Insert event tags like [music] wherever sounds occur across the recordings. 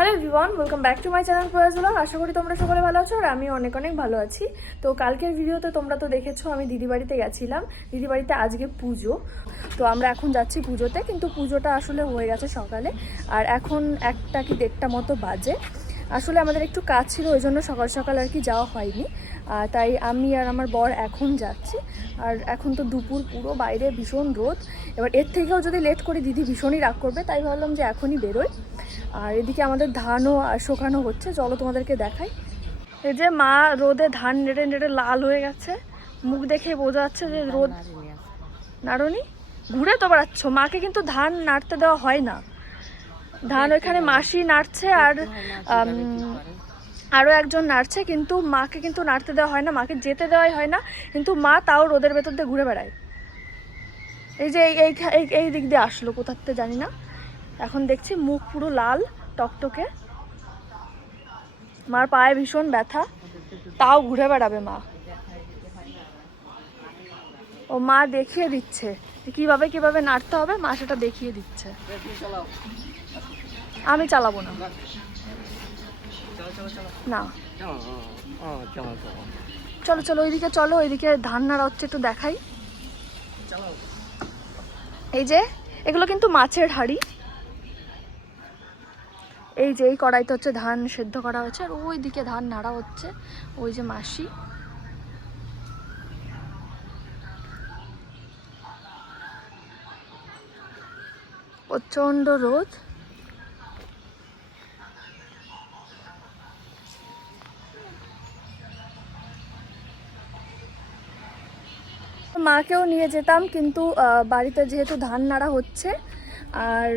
Hello everyone welcome back to my channel Prayas blog আশা করি তোমরা সকলে ভালো আছো আর আমি অনেক অনেক ভালো আছি। তো কালকের ভিডিওতে তোমরা তো দেখেছ, আমি দিদি বাড়িতে গেছিলাম। দিদি বাড়িতে আজকে পুজো। তো আমরা এখন যাচ্ছি পুজোতে, কিন্তু পুজোটা আসলে হয়ে গেছে সকালে। আর এখন একটা কি দেড়টা মতো বাজে। আসলে আমাদের একটু কাজ ছিল, ওই জন্য সকাল সকাল আর কি যাওয়া হয়নি। তাই আমি আর আমার বর এখন যাচ্ছি। আর এখন তো দুপুর পুরো, বাইরে ভীষণ রোদ। এবার এর থেকেও যদি লেট করি দিদি ভীষণই রাগ করবে, তাই ভাবলাম যে এখনই বেরোই। আর এদিকে আমাদের ধানও শোকানো হচ্ছে। চলো তোমাদেরকে দেখাই। এই যে মা রোদে ধান নেড়ে নেড়ে লাল হয়ে গেছে। মুখ দেখে বোঝা যাচ্ছে যে রোদ নাড়নি? ঘুরে তো বেড়াচ্ছ। মাকে কিন্তু ধান নাড়তে দেওয়া হয় না। ধান ওইখানে মাসি নাড়ছে আর আরও একজন নাড়ছে, কিন্তু মাকে কিন্তু নাড়তে দেওয়া হয় না। মাকে যেতে দেওয়াই হয় না, কিন্তু মা তাও রোদের ভেতর দিয়ে ঘুরে বেড়ায়। এই যে এই এই- দিক দিয়ে আসলো কোথাতে জানি না। এখন দেখছি মুখ পুরো লাল, টকটকে। মার পায়ে ভীষণ ব্যথা। তাও ঘুরে বেড়াবে মা। ও মা দেখিয়ে দিচ্ছে। কীভাবে কীভাবে নাড়তে হবে, মা সেটা দেখিয়ে দিচ্ছে। আমি চালাবো না। না। চলো চলো, ওইদিকে চলো, ওইদিকে ধান নাড়া হচ্ছে একটু দেখাই। এই যে, এগুলো কিন্তু মাছের হাড়ি। এই যে এই কড়াইতে হচ্ছে ধান সেদ্ধ করা হচ্ছে, আর ওই দিকে ধান নাড়া হচ্ছে, ওই যে মাসি। প্রচণ্ড রোদ। মাকেও নিয়ে যেতাম, কিন্তু বাড়িতে যেহেতু ধান নাড়া হচ্ছে, আর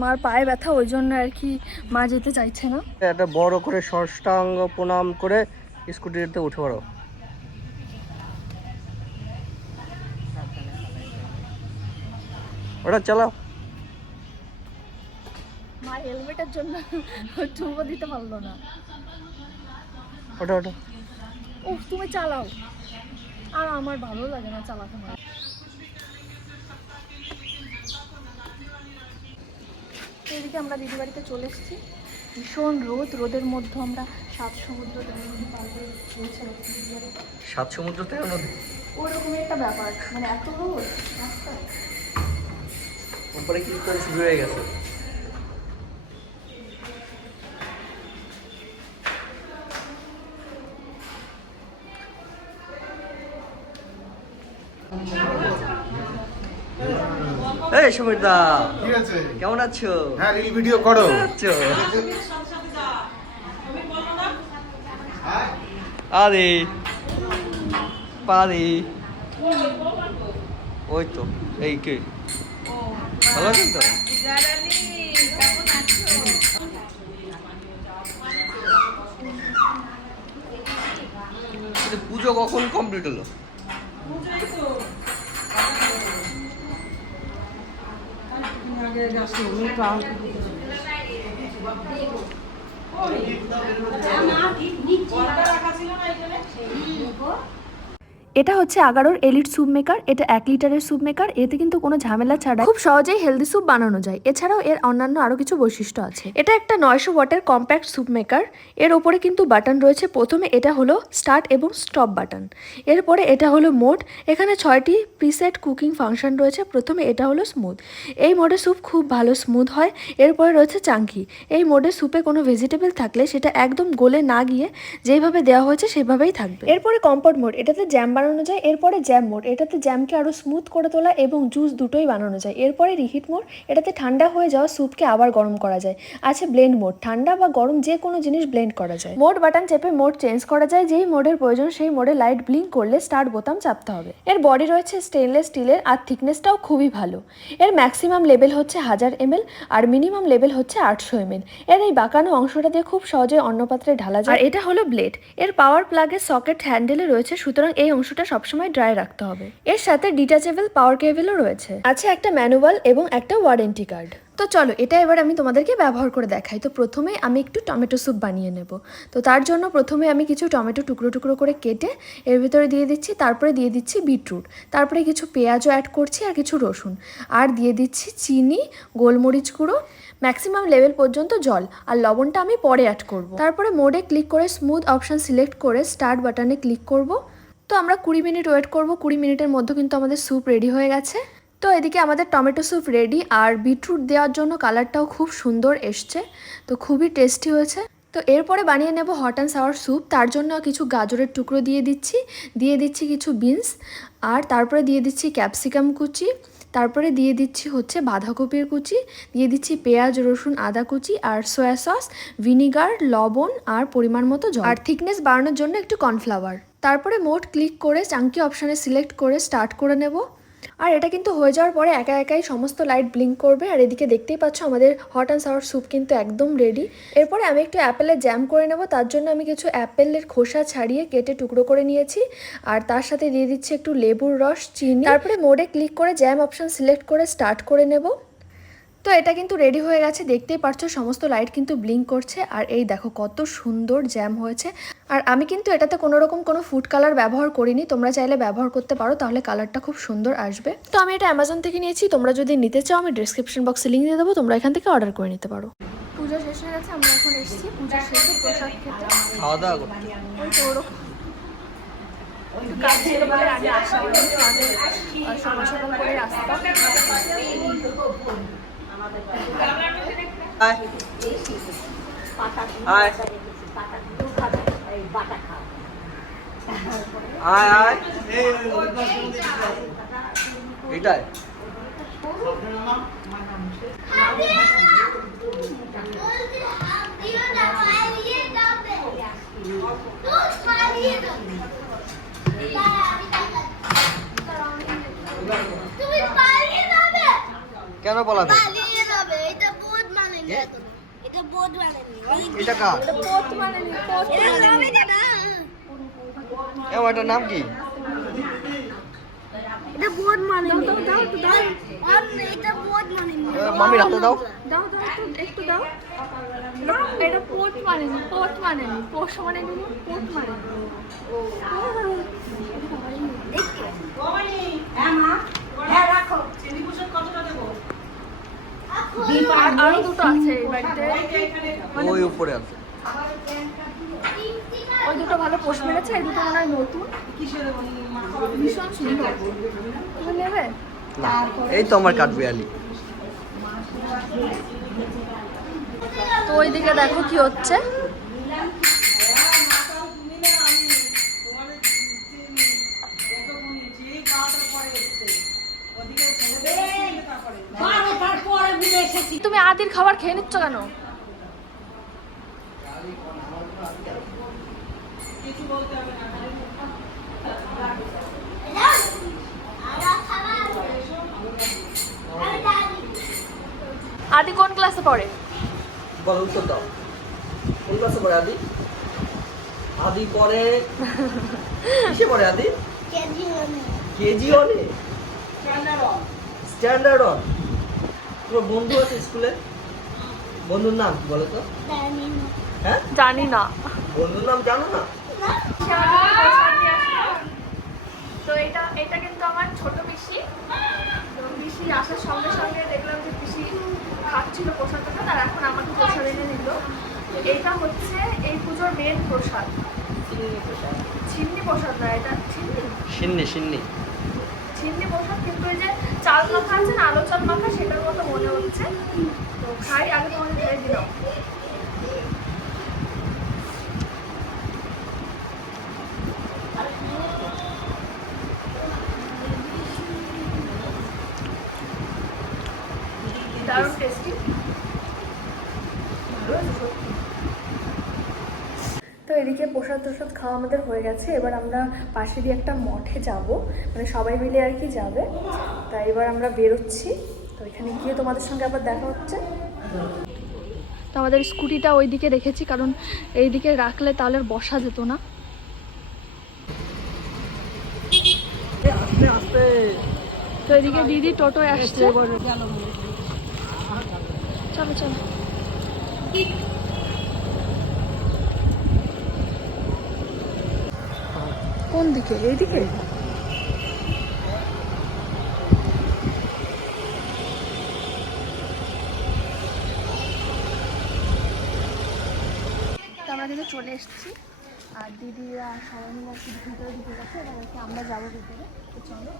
মার পায়ে ব্যথা ওই জন্য আর কি মা যেতে চাইছে না। একটা বড় করে ষষ্ঠাঙ্গ প্রণাম করে স্কুটিতে উঠে পড়ো। ওটা চালাও। মা হেলমেটের জন্য চুমো দিতে পারল না। ওটা ওটা। ও তুমি চালাও। আর আমার ভালো লাগে না চালাতে না এদিকে আমরা দিদি বাড়িতে চলে এসেছি। ভীষণ রোদ রোদের মধ্যে আমরা সাত সমুদ্র। সাত নদী ওরকমই একটা ব্যাপার মানে এত রোদ রাস্তায় উপরে কি করে শুরু হয়ে গেছে? এই ঠিক আছে কেমন আছো? হ্যাঁ রিল ভিডিও করো। আছো? আরে পারি ওই তো এই কে? ভালো আছেন তো? পুজো কখন কমপ্লিট হলো? আচ্ছা, মা ঠিক নিচে রাখা ছিল না এখানে? এটা হচ্ছে আগারোর এলিট স্যুপ মেকার এটা এক লিটারের স্যুপ মেকার এতে কিন্তু কোনো ঝামেলা ছাড়া খুব সহজেই হেলদি স্যুপ বানানো যায়। এছাড়াও এর অন্যান্য আরও কিছু বৈশিষ্ট্য আছে। এটা একটা নয়শো ওয়াটের কম্প্যাক্ট স্যুপ মেকার এর ওপরে কিন্তু বাটন রয়েছে। প্রথমে এটা হলো স্টার্ট এবং স্টপ বাটন এরপরে এটা হলো মোড এখানে ছয়টি প্রিসেট কুকিং ফাংশন রয়েছে। প্রথমে এটা হলো স্মুথ এই মোডে স্যুপ খুব ভালো স্মুথ হয়। এরপরে রয়েছে চাঙ্কি এই মোডে স্যুপে কোনো ভেজিটেবল থাকলে সেটা একদম গলে না গিয়ে যেভাবে দেওয়া হয়েছে সেভাবেই থাকবে। এরপরে কম্পোর্ট মোড এটাতে জ্যাম বানানো যায়। এরপরে জ্যাম মোড এটাতে জ্যামকে আরও স্মুথ করে তোলা এবং জুস দুটোই বানানো যায়। এরপরে রিহিট মোড এটাতে ঠান্ডা হয়ে যাওয়া স্যুপকে আবার গরম করা যায়। আছে ব্লেন্ড মোড ঠান্ডা বা গরম যে কোনো জিনিস ব্লেন্ড করা যায়। মোড বাটন চেপে মোড চেঞ্জ করা যায়। যেই মোডের প্রয়োজন, সেই মোডে লাইট ব্লিঙ্ক করলে স্টার্ট বোতাম চাপতে হবে। এর বডি রয়েছে স্টেনলেস স্টিলের আর থিকনেসটাও খুবই ভালো। এর ম্যাক্সিমাম লেভেল হচ্ছে হাজার এমএল আর মিনিমাম লেভেল হচ্ছে আটশো এমএল এর এই বাঁকানো অংশটা দিয়ে খুব সহজে অন্য পাত্রে ঢালা যায়। আর এটা হলো ব্লেড এর পাওয়ার প্লাগের সকেট হ্যান্ডেলে রয়েছে। সুতরাং এই অংশটা সবসময় ড্রাই রাখতে হবে। এর সাথে ডিটাচেবল পাওয়ার কেবেলও রয়েছে। আছে একটা ম্যানুয়াল এবং একটা ওয়ারেন্টি কার্ড তো চলো, এটা এবার আমি তোমাদেরকে ব্যবহার করে দেখাই। তো প্রথমে আমি একটু টমেটো স্যুপ বানিয়ে নেব। তো তার জন্য প্রথমে আমি কিছু টমেটো টুকরো টুকরো করে কেটে এর ভিতরে দিয়ে দিচ্ছি, তারপরে দিয়ে দিচ্ছি বিটরুট তারপরে কিছু পেঁয়াজও অ্যাড করছি আর কিছু রসুন। আর দিয়ে দিচ্ছি চিনি, গোলমরিচ গুঁড়ো ম্যাক্সিমাম লেভেল পর্যন্ত জল। আর লবণটা আমি পরে অ্যাড করব। তারপরে মোডে ক্লিক করে স্মুথ অপশান সিলেক্ট করে স্টার্ট বাটনে ক্লিক করব। তো আমরা কুড়ি মিনিট ওয়েট করব। কুড়ি মিনিটের মধ্যে কিন্তু আমাদের স্যুপ রেডি হয়ে গেছে। তো এদিকে আমাদের টমেটো স্যুপ রেডি আর বিটরুট দেওয়ার জন্য কালারটাও খুব সুন্দর এসছে। তো খুবই টেস্টি হয়েছে। তো এরপরে বানিয়ে নেব হট অ্যান্ড সাওয়ার স্যুপ। তার জন্য কিছু গাজরের টুকরো দিয়ে দিচ্ছি। দিয়ে দিচ্ছি কিছু বিনস। আর তারপরে দিয়ে দিচ্ছি ক্যাপসিকাম কুচি। তারপরে দিয়ে দিচ্ছি হচ্ছে বাঁধাকপির কুচি। দিয়ে দিচ্ছি পেঁয়াজ, রসুন, আদা কুচি আর সয়া সস, ভিনিগার, লবণ আর পরিমাণ মতো জল। আর থিকনেস বাড়ানোর জন্য একটু কর্নফ্লাওয়ার। তারপরে মোট ক্লিক করে চাঙ্কি অপশানে সিলেক্ট করে স্টার্ট করে নেব। আর এটা কিন্তু হয়ে যাওয়ার পরে একা একাই সমস্ত লাইট ব্লিঙ্ক করবে। আর এদিকে দেখতেই পাচ্ছ আমাদের হট অ্যান্ড সাওয়ার স্যুপ কিন্তু একদম রেডি এরপরে আমি একটু অ্যাপেলের জ্যাম করে নেব। তার জন্য আমি কিছু অ্যাপেলের খোসা ছাড়িয়ে কেটে টুকরো করে নিয়েছি। আর তার সাথে দিয়ে দিচ্ছি একটু লেবুর রস, চিনি। তারপরে মোডে ক্লিক করে জ্যাম অপশান সিলেক্ট করে স্টার্ট করে নেব। তো এটা কিন্তু রেডি হয়ে গেছে দেখতেই পারছ সমস্ত লাইট কিন্তু ব্লিঙ্ক করছে আর এই দেখো কত সুন্দর জ্যাম হয়েছে। আর আমি কিন্তু এটাতে কোনো রকম কোনো ফুড কালার ব্যবহার করিনি তোমরা চাইলে ব্যবহার করতে পারো তাহলে কালারটা খুব সুন্দর আসবে। তো আমি এটা অ্যামাজন থেকে নিয়েছি তোমরা যদি নিতে চাও আমি ডিসক্রিপশন বক্সে লিঙ্ক দিয়ে দেবো তোমরা এখান থেকে অর্ডার করে নিতে পারো। পুজো শেষ হয়ে গেছে আমরা এখন এসেছি পুজো শেষে প্রসাদ খেতে। খাওয়া দাওয়া করতে। ওই তো ওরকম। সকাল সকাল করে আয়। আয়। এটাই। কেন এটা বোধ মানে নি এখন। এটা বোধ মানে নি এটা এটা না এ নাম কি? এটা বোধ মানে নি দাও দাও আর এটা বোধ মানে নি এ, দাও। দাও দাও একটু দাও। এটা- মানে নি মানে নি পোষ মানে নি পোট মানে নি। আর আরও দুটো আছে এই বাড়িতে। ওই উপরে আছে। ওই দুটো ভালো পোষ মেরেছে এই দুটো মনে হয় নতুন। ভীষণ সুন্দর। তুমি নেবে? এই তো আমার কাঠবিড়ালি। তো ওইদিকে দেখো কি হচ্ছে। তুমি আদির খাবার খেয়ে নিচ্ছ কেন? আদি কোন ক্লাসে পড়ে? বল উত্তর দাও। কোন ক্লাসে পড়ে আদি? আদি পড়ে [laughs] কিসে পড়ে আদি? কেজি মানে কেজি অনে স্ট্যান্ডার্ড অন তোমার বন্ধু আছে স্কুলে? বন্ধুর নাম বলো তো। হ্যাঁ? জানি না। বন্ধুর নাম জানো না? তো এটা এটা কিন্তু আমার ছোট পিসি। তো পিসি আসার সঙ্গে সঙ্গে দেখলাম যে পিসি খাচ্ছিল প্রসাদটা তার এখন আমাকে প্রসাদ এনে দিল। এটা হচ্ছে এই পুজোর মেন প্রসাদ। ছিন্নি প্রসাদ। চিন্নি প্রসাদ না এটা ছিন্নি সিন্নি সিন্নি। ছিন্নি প্রসাদ কিন্তু এই যে চাল মাখা আছে না, আলো চাল মাখা, সেটার মতো মনে হচ্ছে। তো খাই, আগে তোমাদের দিয়ে দিলাম। দারুণ টেস্টি তো এদিকে প্রসাদ টসাদ খাওয়া আমাদের হয়ে গেছে। এবার আমরা পাশে দিয়ে একটা মঠে যাব। মানে সবাই মিলে আর কি যাবে। তাই এবার আমরা বেরোচ্ছি। তো এখানে গিয়ে তোমাদের সঙ্গে আবার দেখা হচ্ছে। তো আমাদের স্কুটিটা ওই দিকে রেখেছি কারণ এই দিকে রাখলে তাহলে বসা যেত না। তো এদিকে দিদি টোটোয় আসছে। চলো চলো। কোন দিকে? এইদিকে? আমরা চলে এসেছি। আর দিদিরা সবাই মিলে একটু ভিতরে ঢুকে গেছে এবং আমরা যাব ভিতরে। চলো।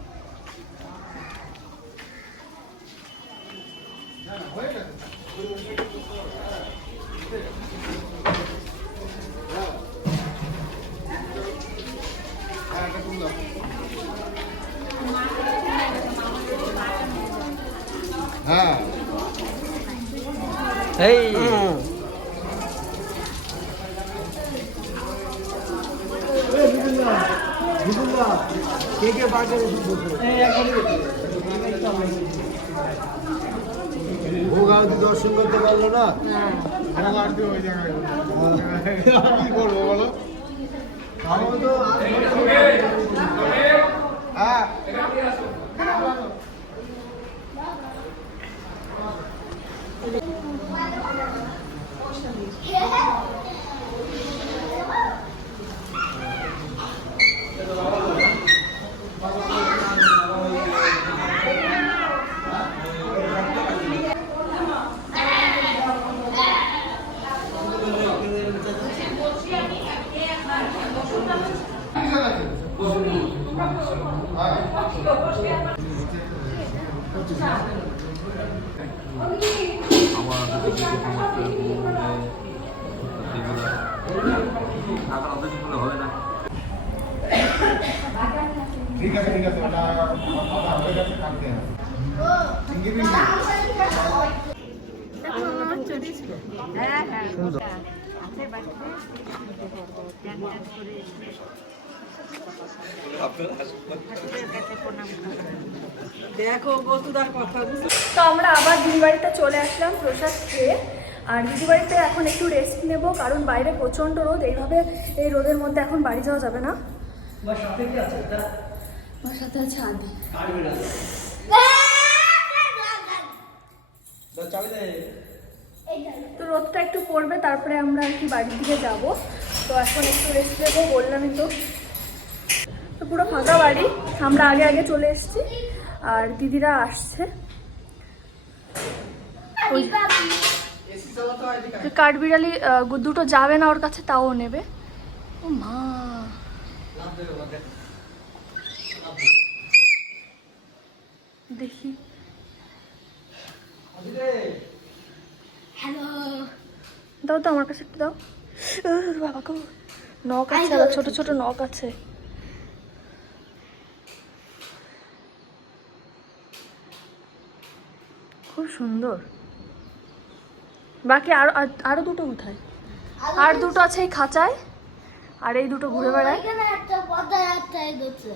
হয়ে গেছে এই। কে কে বাজারে ভোগ দর্শন করতে পারল না ভোগ আরতি ওই জায়গায় কি করব বলো? আমি তো ওটা আমাদের কাছে হবে। চিংড়ি তো আমরা আবার দিদি বাড়িতে চলে আসলাম প্রসাদ খেয়ে। আর দিদি বাড়িতে এখন একটু রেস্ট নেব কারণ বাইরে প্রচণ্ড রোদ এইভাবে এই রোদের মধ্যে এখন বাড়ি যাওয়া যাবে না। আমার সাথে আছে আদি। কাটবে না। চালিয়ে তো রোদটা একটু পড়বে তারপরে আমরা আর কি বাড়ির দিকে যাব। তো এখন একটু রেস্ট নেব বললামই তো। তো পুরো ফাঁকা বাড়ি আমরা আগে আগে চলে এসেছি আর দিদিরা আসছে। কাঠবিড়ালি দুটো যাবে না ওর কাছে তাও নেবে। ও মা। দেখি। হ্যালো দাও তো আমার কাছে একটু দাও। বাবা গো নখ আছে আবার ছোট ছোট নখ আছে। খুব সুন্দর। বাকি আরও আর- আরও দুটো কোথায়? আর দুটো আছে এই খাঁচায় আর এই দুটো ঘুরে বেড়ায় এখানে একটা পর্দায় একটা এগোচ্ছে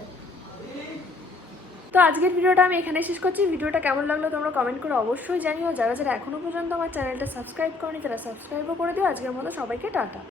তো আজকের ভিডিওটা আমি এখানে শেষ করছি। ভিডিওটা কেমন লাগল তোমরা কমেন্ট করে অবশ্যই জানিও। যারা যারা এখনও পর্যন্ত আমার চ্যানেলটা সাবস্ক্রাইব করনি, তারা সাবস্ক্রাইবও করে দিও। আজকের মতো সবাইকে টাটা।